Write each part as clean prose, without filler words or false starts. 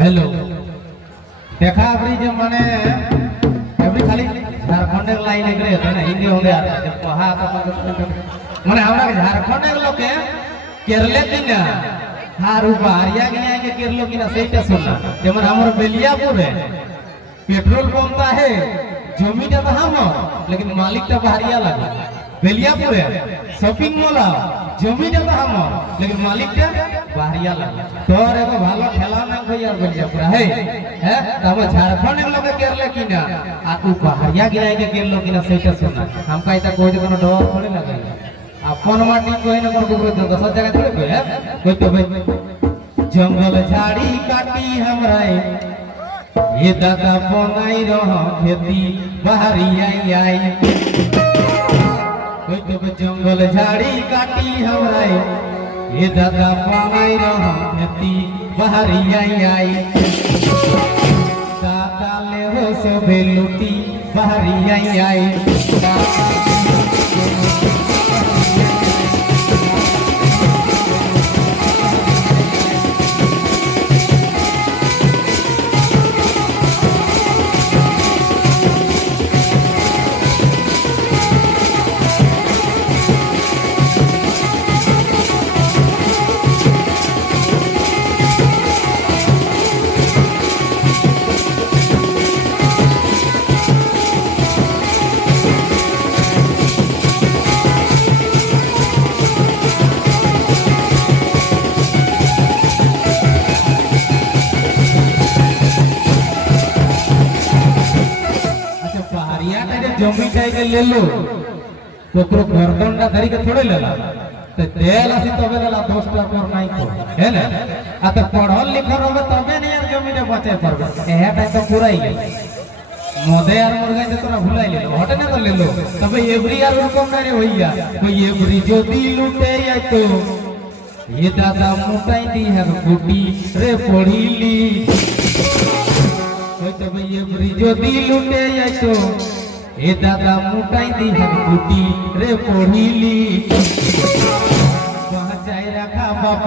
hello देखा अभी जो माने अभी खाली झारखंड के लाइन एक रहते ना हिंदी होंगे आता है जब पढ़ा माने हमारा झारखंड के लोग के केरले की ना हारू बाहरिया गया के केरलो की ना सही टा सुनना जब हमारा बेलियापुर है पेट्रोल पंप है जमीन तो हम लेकिन मालिक तो बाहरिया लगा बेलियापुर है शॉपिंग मॉल जमीन तो हम लेकिन मालिक का बाहरिया लगा तोर एगो भालो ठेला ना भैया बेलियापुर है हम झारखंड के लोग के केरले की ना आ तू बाहरिया गिराए के केरलो की ना सही टा सुनना हम का इतना कोई कोनो डर थोड़ी लगा अपन माटी कोई ना कोनो को दस जगह थोड़े कोई है कोई तो भाई जंगल झाड़ी काटी हमरा ये दादा बनाई रह खेती बाहरी आई कोई तो जंगल झाड़ी काटी हमरा ये दादा बनाई रह खेती बाहरी आई दादा ले हो सबे लुटी बाहरी आई जमी जाए के ले लो तो करो गर्दन ना धरी के थोड़े लेला तो तेल आसी तबे लेला 10 टा पर नहीं को है ना आ तो पढ़ल लिखल होबे तबे नहीं यार जमी रे बचे परबे एहे टाइम तो पूरा ही मोदे यार मुर्गा जे तोरा भुलाई ले हटे ना तो ले लो तबे एवरी यार हुकम नहीं होइया कोई एवरी जो दी लूटे या तो ये दादा मोटाई दी है गुटी रे पढ़ीली कोई तबे एवरी जो दी लूटे या तो ए दादा मोटाई दी हम गुटी रे पढ़ीली पहुंचाई रखा बाप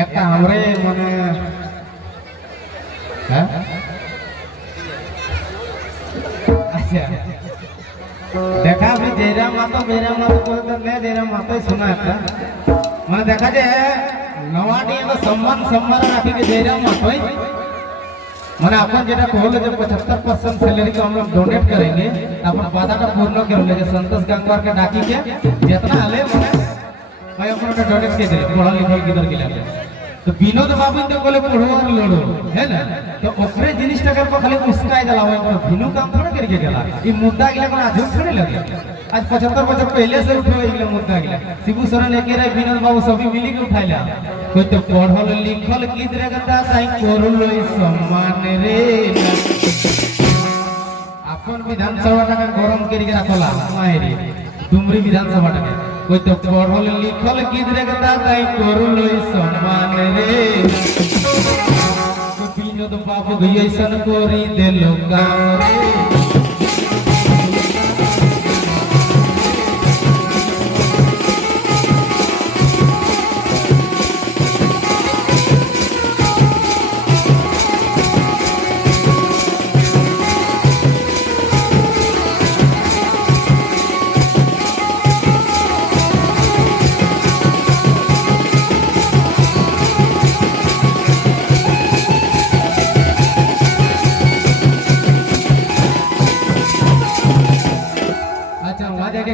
एक हमरे मने अच्छा देखा भी जयरा माता बोलते मैं जयरा माता सुना था मैंने देखा जे नवाडी में सम्मान राखी के जयरा माता मैंने अपन जेटा कहले जब 75% सैलरी को हम लोग डोनेट करेंगे अपन वादा का पूर्ण करेंगे जो संतोष गंगवार के डाकी के जितना हले मैंने भाई अपन डोनेट के दे पढ़ा लिखा किधर के लगे तो विनोद बाबू तो बोले पढ़ो और लड़ो है ना तो ओकरे जिनिस टकर पर खाली मुस्काई दला तो विनू काम थोड़ा करके गेला ई मुद्दा गिला कोन आजू थोड़े लगे आज 75 बछर पहले से उठो इले मुद्दा गिला शिबू सरन एकेरे विनोद बाबू सभी मिली के उठाइला कोई तो पढ़ल लिखल किधर गदा साई करलो सम्मान रे अपन विधानसभा का गरम करी के रखला माहेरी डुमरी विधानसभा का कोई तो पढ़ल लिखल किधरे के दादाई करलो सम्मान रे तो विनोद बाबू ऐसन करी देलो काम रे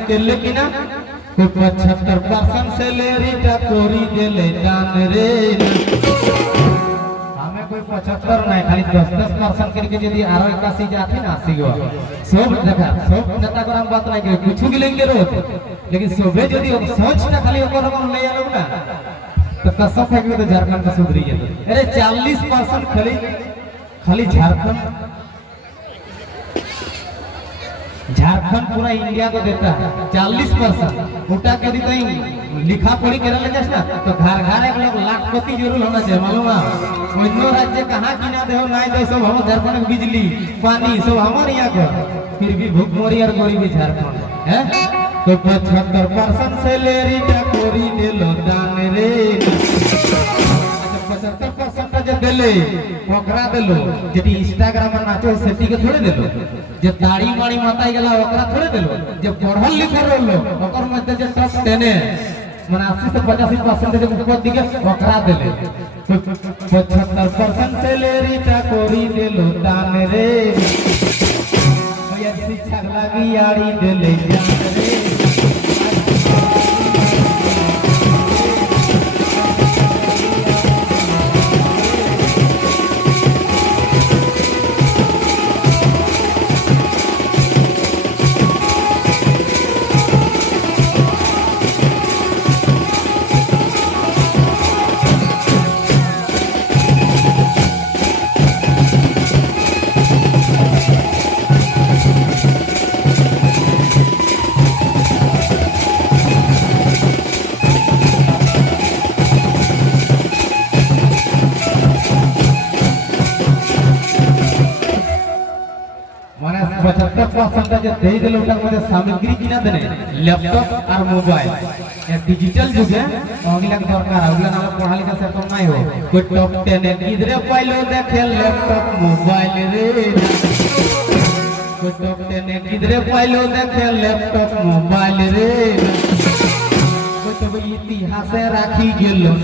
केले की ना 75% सैलरी टा कोरी देले दान रे हमें कोई 75 नहीं खाली 10% करके यदि आरो 81 जाती ना 80 गो सब देखा सब नेता को हम बात नहीं करे कुछ भी लेंगे रोज लेकिन सबे यदि सोच ना खाली ओकर रकम ले आलो ना तो कसम है कि तो झारखंड का सुधरी जाए अरे 40% खाली झारखंड पूरा इंडिया को देता है 40% उल्टा कर दी तो लिखा पढ़ी कर ले ना तो घर घर एक लोग लाखपति जरूर होना चाहिए मालूम है अन्य राज्य कहाँ किना दे हो नहीं दे सब हम झारखंड बिजली पानी सब हमारे यहाँ को फिर भी भूखमरी और गरीबी झारखंड है तो 75% सैलरी टकोरी दिलो दान रे 75% जो दिले ओकरा दिलो जेटी इंस्टाग्राम में नाचो सेटी के थोड़े दिलो जे दाढ़ी माड़ी माताई गेला ओकरा थोड़े दिलो जे पढ़ल लिखल रहलो ओकर मध्य जे टॉप 10 माने 80 से 85% जे ऊपर दिखे ओकरा दिले 75% सैलरी टकोरी दिलो दान रे भैया शिक्षा लागी यारी दिले जान रे सामग्री किना देने लैपटॉप और मोबाइल डिजिटल जुग है अगला दरकार अगला नाम पढ़ा लिखा से कम नहीं हो कोई टॉप 10 किधरे पाइलो देखे लैपटॉप मोबाइल रे कोई टॉप 10 किधरे पाइलो देखे लैपटॉप मोबाइल रे कोई तो इतिहास राखी गेलो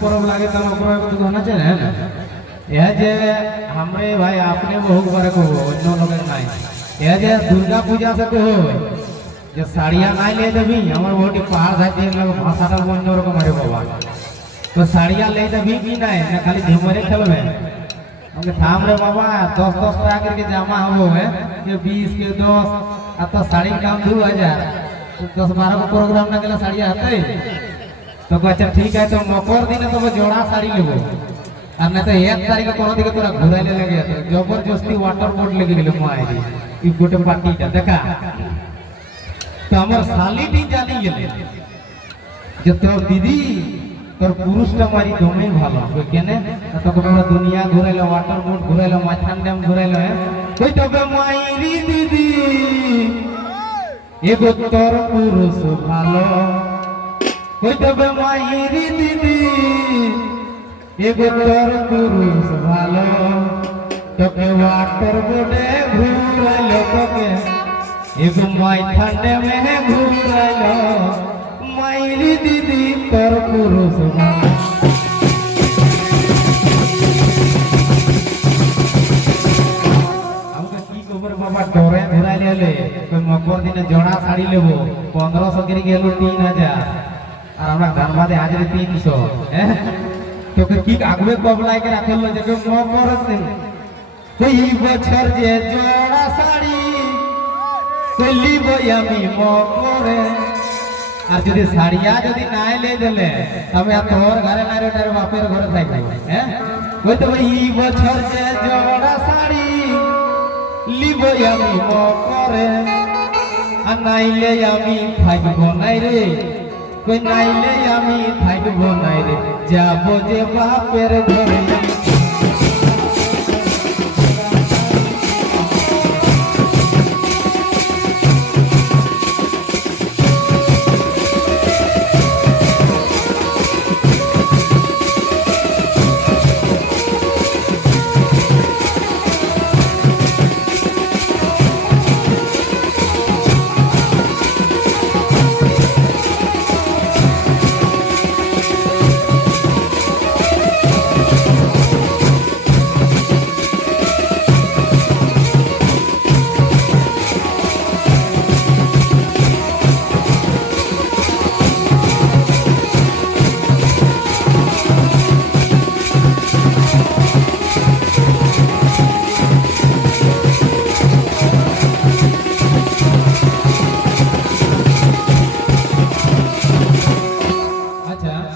परब लागे तो होना चाहिए ना यह जे हमरे भाई आपने बहुत बड़े को अन्य लोग नहीं यह जे दुर्गा पूजा से को हो जे साड़ियां नहीं ले देबी हमर बहुत पहाड़ धाते लोग भाषा का अन्य को मारे बाबा तो साड़ियां ले देबी कि नहीं ना खाली झुमरे खेलबे हमके थाम रे बाबा 10 टाका करके जमा हो है के 20 के 10 आ तो साड़ी काम 2000 10 12 को प्रोग्राम ना गेला साड़ियां हते तो अच्छा ठीक है तो मकर दिन तो वो जोड़ा साड़ी लेबो और नहीं तो 1 तारीख को कोनो दिके तोरा घुराइले लगे तो जबरदस्ती वाटर बोर्ड लेके गेले माई ई गोटे पार्टी देखा तो हमर साली दी जानी गेले जे तोर दीदी तोर पुरुषटा मारी दमे भालो केने तो पूरा दुनिया घुराइलो वाटर बोर्ड घुराइलो माथान डैम घुराइलो है कोई तबे माईरी दीदी एगो तोर पुरुष भालो कोई तबे माईरी दीदी एगो तोर पुरुष भालो तोके वाटर बोर्डे घुराइलो तोके एगो माथान में घुराइलो माईरी दीदी तोर पुरुष भालो बाबा डोरे घुराइले ले कोई मकर दिन जोड़ा साड़ी लेबो 1500 के गेलो 3000 और हमरा धनबादे हाजिर 300 तो की आगवे कबलाई के राखल जे मकर दिन कोई बछर जे जोड़ा साड़ी कोई लिबो यामी मकरे আর যদি সাড়িয়া যদি নাই লে দিলে তবে তোর ঘরে নাই রে তার বাপের ঘরে থাকবে হ্যাঁ ওই তো এই বছর যে জোড়া শাড়ি লিব আমি মকরে আর নাইলে আমি থাকবো নাই রে কই নাইলে আমি থাকবো নাই রে যাব যে বাপের ঘরে